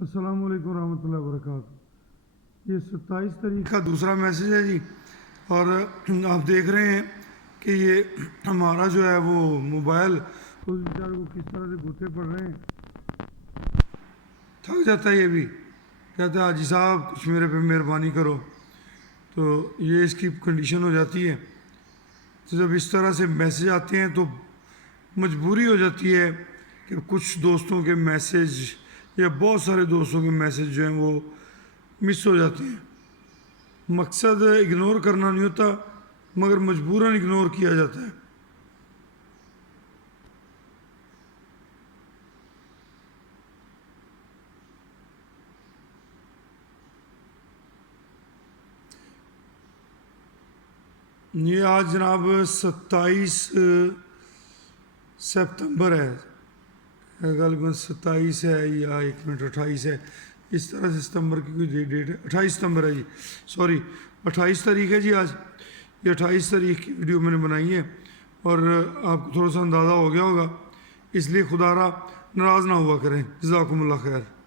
अस्सलाम वालेकुम रहमतुल्लाहि व बरकातहू। ये 27 तारीख का दूसरा मैसेज है जी। और आप देख रहे हैं कि ये हमारा जो है वो मोबाइल उस बेचारे को किस तरह से गोते पड़ रहे हैं। थक जाता है ये भी, कहता है हाजी साहब कुछ मेरे पे मेहरबानी करो। तो ये इसकी कंडीशन हो जाती है। तो जब इस तरह से मैसेज आते हैं तो मजबूरी हो जाती है कि कुछ दोस्तों के मैसेज या बहुत सारे दोस्तों के मैसेज जो हैं वो मिस हो जाते हैं। मकसद इग्नोर करना नहीं होता, मगर मजबूरन इग्नोर किया जाता है। ये आज जनाब 27 सितंबर है, गलबन 27 है या 1 मिनट 28 है, इस तरह से सितंबर की कोई डेट है। 28 सितंबर है जी, सॉरी 28 तारीख है जी आज। ये 28 तारीख की वीडियो मैंने बनाई है और आपको थोड़ा सा अंदाज़ा हो गया होगा, इसलिए खुदारा नाराज़ ना हुआ करें। जज़ाकुमुल्लाह खैर।